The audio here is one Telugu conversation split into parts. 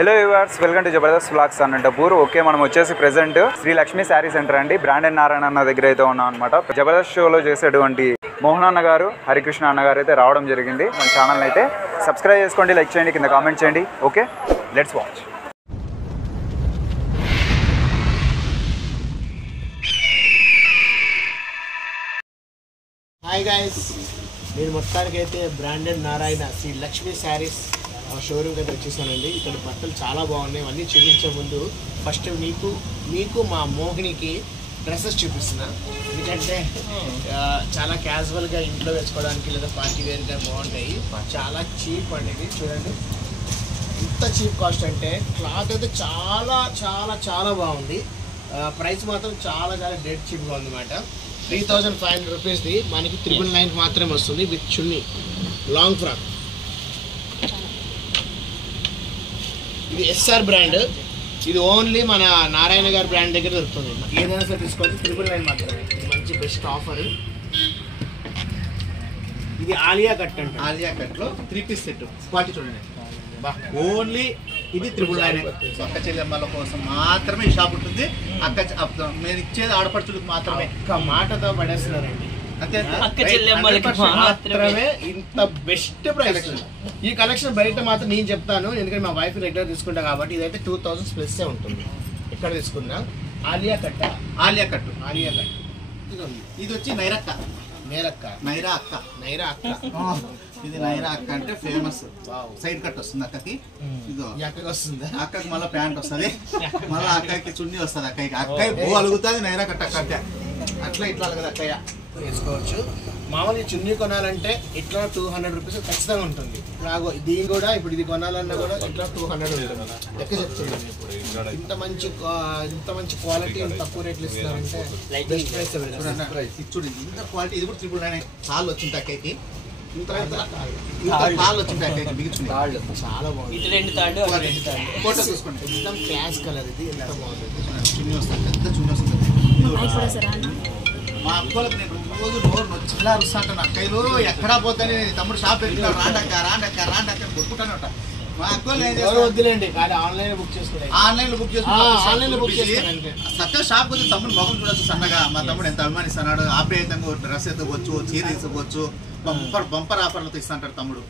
Hello viewers, welcome to Jabardasth vlogs Anantapur. Okay, మనం వచ్చేసి ప్రెసెంట్ శ్రీ లక్ష్మీ శారీ సెంటర్ అండి, బ్రాండెడ్ నారాయణ అన్న దగ్గర అయితే ఉన్నాం అనమాట. జబర్దస్త్ షోలో చేసేటువంటి మోహన్ అన్న గారు, హరికృష్ణ అన్న గారు అయితే రావడం జరిగింది. మన ఛానల్ అయితే సబ్స్క్రైబ్ చేసుకోండి, లైక్ చేయండి, కింద కామెంట్ చేయండి. Okay, let's watch. Hi guys, నేను మొత్తానికైతే బ్రాండెడ్ నారాయణ శ్రీ లక్ష్మీ శారీస్ షోరూమ్కి అయితే వచ్చేసానండి. ఇక్కడ బట్టలు చాలా బాగున్నాయి. అన్నీ చూపించే ముందు ఫస్ట్ మీకు మా మోహినికి డ్రెస్సెస్ చూపిస్తున్నా. ఎందుకంటే చాలా క్యాజువల్గా ఇంట్లో వేసుకోవడానికి లేదా పార్టీ వేర్గా బాగుంటాయి. చాలా చీప్ అండి ఇది. చూడండి ఎంత చీప్ కాస్ట్ అంటే, క్లాత్ అయితే చాలా చాలా చాలా బాగుంది. ప్రైస్ మాత్రం చాలా చాలా డెడ్ చీప్గా ఉందన్నమాట. 3500 రూపీస్ది మనకి 999 మాత్రమే వస్తుంది విత్ చున్నీ, లాంగ్ ఫ్రాక్. ఇది ఎస్ఆర్ బ్రాండ్. ఇది ఓన్లీ మన నారాయణ గారి బ్రాండ్ దగ్గర దొరుకుతుంది. ఏదైనా సరే తీసుకోవాలి, 999 మాత్రమే. ఇది మంచి బెస్ట్ ఆఫర్. ఇది ఆలియా కట్ అంటే, ఆలియా కట్లో 3 పీస్ సెట్. క్వాలిటీ చూడండి, ఓన్లీ ఇది 999. అక్క చెల్లెమ్మల కోసం మాత్రమే ఈ షాప్ ఉంటుంది. మీరు ఇచ్చేది ఆడపడుచులకు మాత్రమే. ఒక్క మాటతో పడేస్తున్నారండి. మాత్రమే ఇంత బెస్ట్ ప్రైస్. ఈ కలెక్షన్ బయట మాత్రం నేను చెప్తాను, ఎందుకంటే మా వైఫ్ రెగ్యులర్ తీసుకుంటా కాబట్టి. ఇదైతే 2000 ప్లస్ ఉంటుంది. ఎక్కడ తీసుకున్నా ఆలియా కట్. ఇది వచ్చి నైరా అక్క. ఇది నైరా అక్క అంటే ఫేమస్. సైడ్ కట్ వస్తుంది అక్కకి. ఇదో అక్కకి వస్తుంది. అక్కకి మళ్ళీ ప్యాంట్ వస్తుంది, మళ్ళీ అక్కకి చున్నీ వస్తుంది. అక్కయ్య బో అలుగుతుంది నైరా కట్ అక్క అంటే. అట్లా ఇట్లా అలగదు అక్కయ్య వేసుకోవచ్చు. మామూలుగా చున్నీ కొనాలంటే ఇట్లా 200 రూపీస్ ఖచ్చితంగా ఉంటుంది. దీని కూడా ఇప్పుడు ఇది కొనాలన్నా కూడా ఇట్లా 200 ఉంటుంది. లెక్క చెప్తున్నాను. ఇంత మంచి క్వాలిటీ తక్కువ రేట్లు ఇస్తున్నారంటే బెస్ట్ ప్రైస్. చూడండి ఇంత క్వాలిటీ. ఇది కూడా 999 సార్లు వచ్చింది అక్కకి. చాలా బాగుంది. ఫోటో చూసుకోండి. ఎక్దమ్ క్లాస్ కలర్. ఇది ఎంత బాగుంది. చున్నీ వస్తుంది, పెద్ద చున్నీ వస్తుంది. మా అక్కలకు నేను రోజు నోరు నొచ్చిలా రుస్తాను. అక్కలు ఎక్కడా పోతానే తమ్ముడు షాప్ పెట్టినా రాండక్క కొట్టుకుంటానే ఉంటా. మా అక్కలు వద్దులేండి, కానీ ఆన్లైన్ బుక్ చేసుకుంటే సత్య షాప్ వచ్చి తమ్ముడు మొహం చూడొచ్చు సన్నగా. మా తమ్ముడు ఎంత అభిమానిస్తున్నాడు. ఆప్యాయంగా డ్రెస్ ఎత్తుకోవచ్చు, చీర తీసుకోవచ్చు. బంపర్ ఆఫర్లతో ఇస్తాంటారు తమ్ముడు.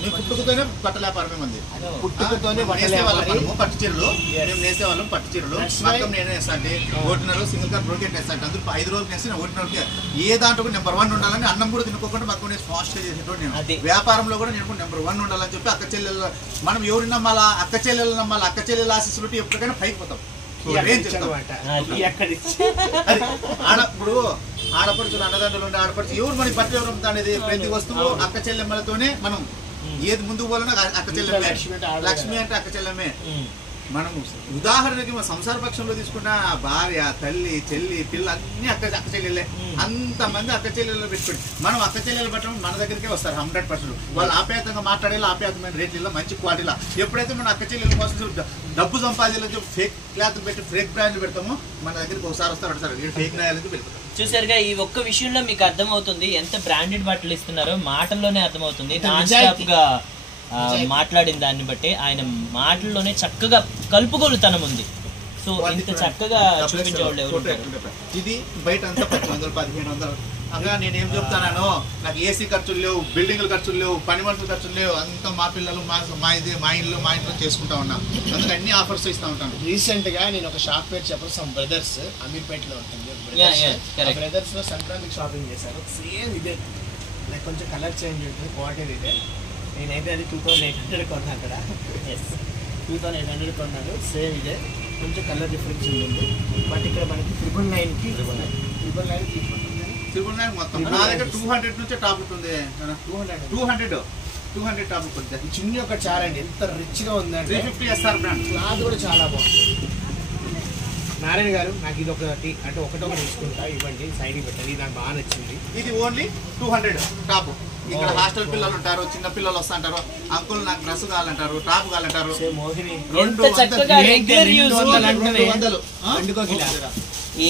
మేము పుట్టుకతోనే బట్టల వ్యాపారమే ఉంది. పుట్టుకతోనే పట్టు చీరలు మేము నేసేవాళ్ళం. పట్టు చీరలు మొత్తం నేను వేస్తాండి. ఓటినరు సింగిల్ కలర్ బ్రోకెట్ వేస్తాంటే అందరూ 5 రోజులు వేసి ఓటినర్కి ఏ దాంట్లో కూడా నెంబర్ 1 ఉండాలని, అన్నం కూడా తినుకోకుండా మాకు ఫాస్ట్గా చేసేటోడు నేను. వ్యాపారంలో కూడా నేను నెంబర్ 1 ఉండాలని చెప్పి అక్క చెల్లెలు మనం ఎవరు నమ్మాలా? అక్క చెల్లెలు నమ్మాలి. అక్క చెల్లెలు ఆశీస్సులు ఎప్పటికైనా పైకి పోతాం. ఇప్పుడు ఆడపడుచులు అన్నదండలు ఉండే ఆడపడుచు ఎవరు మనకి బట్టలు ఎవరు అనేది ప్రతి వస్తువు అక్క చెల్లెమ్మలతోనే మనం ఏది ముందుకు పోవాలన్నా అక్క చెల్లెమ్మే. లక్ష్మి అంటే అక్క చెల్లెమ్మే. మనం ఉదాహరణకి మన సంసార పక్షంలో తీసుకున్న భార్య, తల్లి, చెల్లి, పిల్ల అన్ని అక్క చెల్లెలే. అంతమంది అక్క చెల్లెలు పెట్టుకోండి. మనం అక్క చెల్లెలు పట్టడం మన దగ్గరికే వస్తారు 100%. వాళ్ళు ఆప్యాయతంగా మాట్లాడేలా, ఆప్యాయతమైన రేట్లలో, మంచి క్వాలిటీలో. ఎప్పుడైతే మన అక్క చెల్లెల కోసం డబ్బు సంపాదించాలని ఫేక్ క్లాత్ పెట్టి ఫేక్ బ్రాండ్లు పెడతామో మన దగ్గరికి ఒకసారి వస్తారు. ఫేక్ నాయాలకి పెడతారు. చూసారుగా, ఈ ఒక్క విషయంలో మీకు అర్థమవుతుంది ఎంత బ్రాండెడ్ బట్టలు ఇస్తున్నారో. మాటల్లోనే అర్థమవుతుంది. నాన్ స్టాప్ గా మాట్లాడిన దాన్ని బట్టి ఆయన మాటల్లోనే చక్కగా కలుపుగోలుతనం ఉంది. సో ఇంత చక్కగా చూపించేవాళ్ళు ఎవరు? ఇది బయట అంతా 1000 1500. అలా నేనేం చెప్తాను, నాకు ఏసీ ఖర్చులు లేవు, బిల్డింగ్ల ఖర్చులు లేవు, పని మనుషుల ఖర్చులు లేవు. అంతా మా పిల్లలు మా ఇంట్లో చేసుకుంటా ఉన్నాం. అందుకే అన్ని ఆఫర్స్ ఇస్తూ ఉంటాను. రీసెంట్ గా నేను ఒక షాప్ పేరు చెప్పాను, సమ్ బ్రదర్స్ అమీర్పేటలో ఉంటుంది. బ్రదర్స్ లో సంక్రాంతికి షాపింగ్ చేశారు. సేమ్ ఇదే, నాకు కొంచెం కలర్ చేంజ్ ఉంటుంది, క్వాలిటీ ఇదే. నేనైతే అది 2800 కొన్నా. అక్కడ 2800 కొన్నాను. సేమ్ ఇదే, కొంచెం కలర్ డిఫరెన్స్ ఉంటుంది. బట్ ఇక్కడ మనకి 999 మొత్తం. నా దగ్గర 200 నుంచి టాప్ ఉంటుంది. 200 టాప్ ఉంటుంది. ఈ చున్నీ ఒక చాలా అండి, ఎంత రిచ్ గా ఉందండి. 350 ఎస్ఆర్ బ్రాండ్. క్లాత్ కూడా చాలా బాగుంది. నారాయణ గారు, నాకు ఇది ఒకటి అంటే ఒకటొకటి తీసుకుంటా, ఇవ్వండి, సైడ్ పెట్టండి. ఇది నాకు బాగా నచ్చింది. ఇది ఓన్లీ 200 టాప్. ఇక్కడ హాస్టల్ పిల్లలు ఉంటారు, చిన్న పిల్లలు వస్తుంటారు. అంకుల్ నాకు డ్రెస్ కావాలంటారు, టాప్ కావాలంటారు. 200 ఈ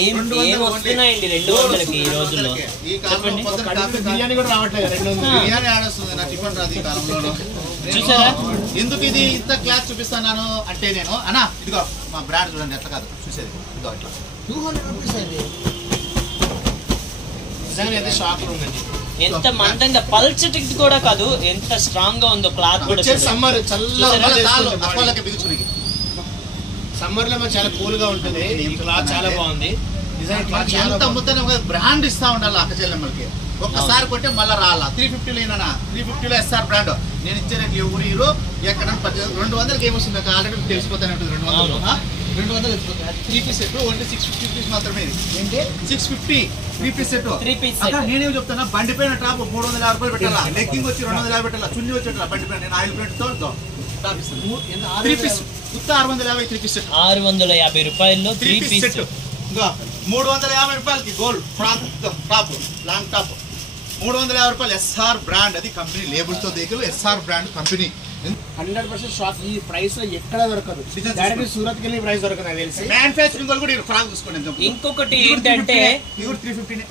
రోజుల్లో. ఈ కాలంలో బిర్యానీ కూడా రావట్లేదు. 200 బిర్యానీ ఆడొస్తుంది. నా టిఫిన్ రాదు ఈ కాలంలో. చూసారా ఎందుకు ఇది ఇంత క్లాస్ చూపిస్తున్నాను అంటే నేను అన్నా ఇదిగో మా బ్రాండ్ చూడండి ఎట్లా కాదు చూసేది ఇదిగో ఇట్లా 200 రూపీస్ అండి. నిజంగా అయితే షాక్ ఉందండి. ఎంత మందంగా పల్చటి కూడా కాదు, ఎంత స్ట్రాంగ్ గా ఉందో క్లాత్ కూడా. సమ్మర్ చల్లగా సమ్మర్ లో చాలా కూల్ గా ఉంటుంది. ఈ క్లాత్ చాలా బాగుంది. ఎంత అమ్ముతానే బ్రాండ్ ఇస్తా ఉండాలి అక్క చెల్లెమ్మలకి. ఒక్కసారి కొట్టే మళ్ళీ రాలా. 350 లేనా 350లో ఎస్ఆర్ బ్రాండ్ నేను ఇచ్చే రేట్లు ఎవరు హీరో ఎక్కడ 200కి ఏమొస్తుంది ఆల్రెడీ తెలిసిపోతానే ఉంటుంది. 200 తెలిసిపోతుంది. 3 పీస్ సెట్ ఓన్లీ 650 రూపీస్ మాత్రమే. ఏంటి 650 3 పీస్ సెట్. నేనేం చెప్తాను, బండి పైన టాప్ 350 రూపాయలు పెట్టాలా, లెగ్గింగ్ వచ్చి 250 పెట్టాలా, చున్నీ వచ్చి బండి పైన నేను ఆయిల్ ప్లేట్ తో టాప్ ఇస్తాను. 3 పీస్ ఉత్త 650 3 పీస్ సెట్ 650 రూపాయల్లో 3 పీస్ సెట్. 350 రూపాయలకి gold frock top long top 350 రూపాయలు. ఎస్ఆర్ బ్రాండ్ అది కంపెనీ లేబుల్ తో దగ్గర ఎస్ఆర్ బ్రాండ్ కంపెనీ. 100% షాక్. ఈ ప్రైస్ లో ఎక్కడ దొరకదు. డైరెక్ట్ సూరత్ కి ప్రైస్ దొరకదు నాకు తెలిసి. మ్యానుఫ్యాక్చరింగ్ వాళ్ళు కూడా ఫ్రాక్ చూసుకోండి. ఇంకొకటి ఏంటంటే 350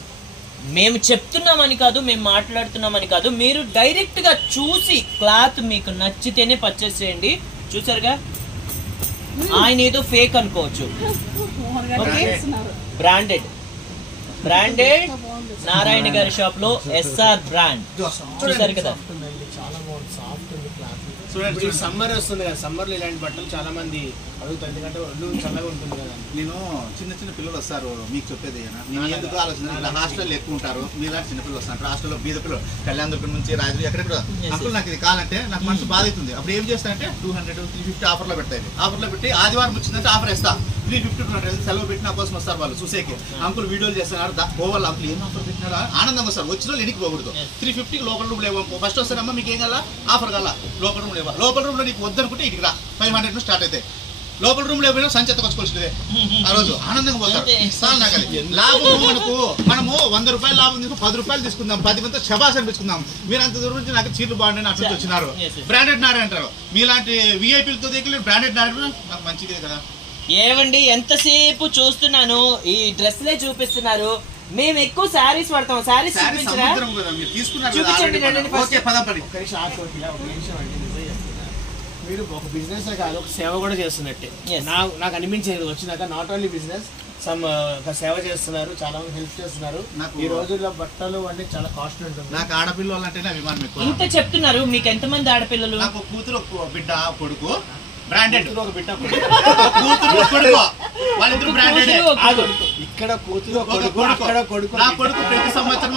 మేము చెప్తున్నామని కాదు, మేము మాట్లాడుతున్నామని కాదు, మీరు డైరెక్ట్ గా చూసి క్లాత్ మీకు నచ్చితేనే పర్చేస్ చేయండి. చూసారుగా, ఆయన ఏదో ఫేక్ అనుకోవచ్చు. బ్రాండెడ్ నారాయణ గారి షాప్ లో ఎస్ఆర్ బ్రాండ్ చూసారు కదా. చాలా బాగుంది. సాఫ్ట్ ఉంది క్లాత్. సమ్మర్ వస్తుంది కదా, సమ్మర్ లో ఇలాంటి బట్టలు చాలా మంది అడుగుతారు. ఎందుకంటే ఒళ్ళు చల్లగా ఉంటుంది కదా. నేను చిన్న పిల్లలు వస్తారు మీకు చెప్పేది నేను ఎందుకు ఆలోచన, ఇలా హాస్టల్లో ఎక్కువ ఉంటారు. మీలాంటి చిన్న పిల్లలు వస్తారు హాస్టల్లో, బీద పిల్లలు కళ్యాణ దుర్గం నుంచి రాజు ఎక్కడెక్కడ అంకుల్ నాకు ఇది కావాలంటే నాకు మనసు బాధ అవుతుంది. అప్పుడు ఏం చేస్తానంటే 200 350 ఆఫర్లో పెడతాయి. ఆఫర్లో పెట్టి ఆదివారం వచ్చిందంటే ఆఫర్ వేస్తా. 350 200 సెలవు పెట్టి నా కోసం వస్తారు వాళ్ళు చూసేకి. అంకుల్ వీడియోలు చేస్తున్నారు పోవాలి, అంకుల్ ఏం ఆఫర్ పెట్టినారా ఆనందంగా వస్తారు. వచ్చిన వాళ్ళు ఎనికి పోకూడదు. 350 లోకల్ రూమ్ లేవు. ఫస్ట్ వస్తారమ్మా మీకు ఏం కావాలా ఆఫర్ కావాలా లోకల్ రూమ్ లేవా. లోకల్ రూమ్ లో నీకు వద్దనుకుంటే ఇటుకు రా. 500 స్టార్ట్ అవుతాయి. లోపల రూమ్ లేకపోయినా సంచేత వచ్చుకోవచ్చుదే. ఆ రోజు ఆనందంగా పోతారు. సార్ నాకు అది లాభం. మనము 100 రూపాయలు లాభం తీసుకు 10 రూపాయలు తీసుకుందాం, 10 మంది శబాస్ అనిపించుకుందాం. మీరు అంత దూరం నుంచి నాకు చీరలు బాగుండే అట్లా వచ్చినారు. బ్రాండెడ్ నారాయణ అంటారు. మీలాంటి విఐపీలతో దగ్గర బ్రాండెడ్ నారాయణ నాకు మంచిదే కదా. ఏమండి ఎంతసేపు చూస్తున్నాను, ఈ డ్రెస్లే చూపిస్తున్నారు. మేము ఎక్కువ శారీస్ పడతాం. శారీస్ చూపించరా? మీరు ఒక బిజినెస్ కాదు, ఒక సేవ కూడా చేస్తున్నట్టే నాకు అనిపించేది. వచ్చినాక నాట్ ఓన్లీ బిజినెస్, ఒక సేవ చేస్తున్నారు, చాలా మంది హెల్ప్ చేస్తున్నారు. ఈ రోజుల్లో బట్టలు అంటే చాలా కాస్ట్ ఉంటుంది. నాకు ఆడపిల్లలు అంటేనే అభిమానం ఎక్కువ. ఇంత చెప్తున్నారు. మీకు ఎంతమంది ఆడపిల్లలు? నాకు కూతురు బిడ్డ కొడుకు బ్రాండెడ్. ఒక బిడ్డ కూతురు కొడుకు వాళ్ళిద్దరు బ్రాండెడ్. ఇక్కడ కూతురు అక్కడ కొడుకు. నా కొడుకు ప్రతి సంవత్సరం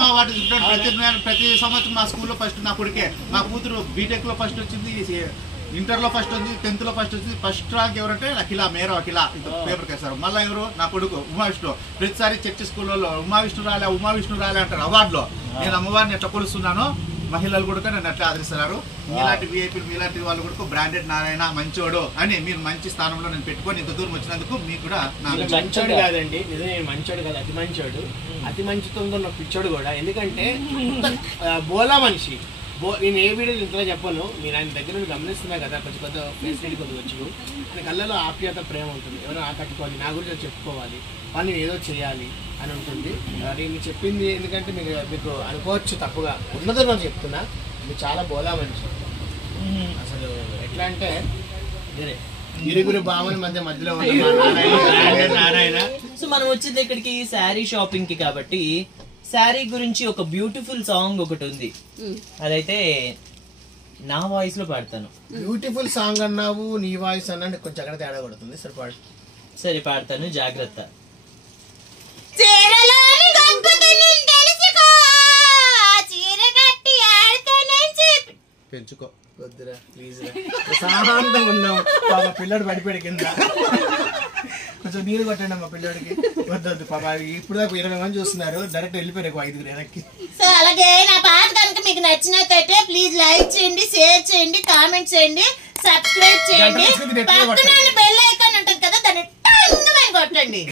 ప్రతి సంవత్సరం మా స్కూల్లో ఫస్ట్ నా కొడుకే. మా కూతురు బీటెక్ లో ఫస్ట్ వచ్చింది, ఇంటర్ లో ఫస్ట్ వచ్చింది, 10th లో ఫస్ట్ వచ్చింది. ఫస్ట్ ర్యాంక్ ఎవరంటే అఖిల మేరో అఖిల పేపర్ కేసారు. మళ్ళీ ఎవరు నా కొడుకు ఉమావిష్ణు. ప్రతిసారి చర్చి స్కూల్లో ఉమావిష్ణు రాలే అంటారు అవార్డులో. నేను అమ్మవారిని ఎట్లా కొలుస్తున్నానో మహిళలు కూడా నన్ను అట్లా ఆదరిస్తున్నారు. మీలాంటి విఐపీలు మీలాంటి వాళ్ళు కూడా బ్రాండెడ్ నారాయణ మంచోడు అని మీరు మంచి స్థానంలో నేను పెట్టుకొని ఇంత దూరం వచ్చినందుకు మీకు కూడా మంచోడు కాదండి, నిజమే మంచోడు కాదు, అతి మంచోడు. అతి మంచితో ఉన్న పిచ్చోడు కూడా. ఎందుకంటే బోలా మనిషి. నేను ఏ వీడియో ఇంట్లో చెప్పను, మీరు ఆయన దగ్గర గమనిస్తున్నా కదా. కొంచెం కొద్దిగా ఫేస్ రెడీ కొద్దిగా వచ్చు. ఆయన కళ్ళలో ఆప్యాయత ప్రేమ ఉంటుంది. ఎవరైనా ఆకట్టుకోవాలి, నా గురించి చెప్పుకోవాలి, వాళ్ళు ఏదో చేయాలి అని ఉంటుంది. నేను చెప్పింది ఎందుకంటే మీకు అనుకోవచ్చు తప్పుగా, ఉన్నదని నేను చెప్తున్నా. మీరు చాలా బోలా మనిషి. అసలు ఎట్లా అంటే ఇరుగురు భావన మధ్యలో నారాయణ. సో మనం వచ్చింది ఇక్కడికి శారీ షాపింగ్ కి కాబట్టి శారీ గురించి ఒక బ్యూటిఫుల్ సాంగ్ ఒకటి ఉంది. అదైతే నా వాయిస్ లో పాడతాను. బ్యూటిఫుల్ సాంగ్ అన్నావు, నీ వాయిస్ అన్నా కొంచెం అక్కడ తేడా కొడుతుంది. సరే పాడతాను, జాగ్రత్త. పెంచుకో వద్దురా ప్లీజ్ రా. ప్రశాంతంగా ఉన్నాం. పాప పిల్లడు పడిపోయాడు కింద. కొంచెం నీరు కొట్టండి మా పిల్లడికి. వద్దొద్దు పాప. ఇప్పుడు దాకా 20 మంది చూస్తున్నారు, డైరెక్ట్ వెళ్ళిపోయారు 5 వెనక్కి. సో అలాగే నా పాట కనుక మీకు నచ్చినట్టయితే ప్లీజ్ లైక్ చేయండి, షేర్ చేయండి, కామెంట్ చేయండి, సబ్స్క్రైబ్ చేయండి. పక్కన బెల్ ఐకాన్ ఉంటుంది కదా, దాన్ని కొట్టండి.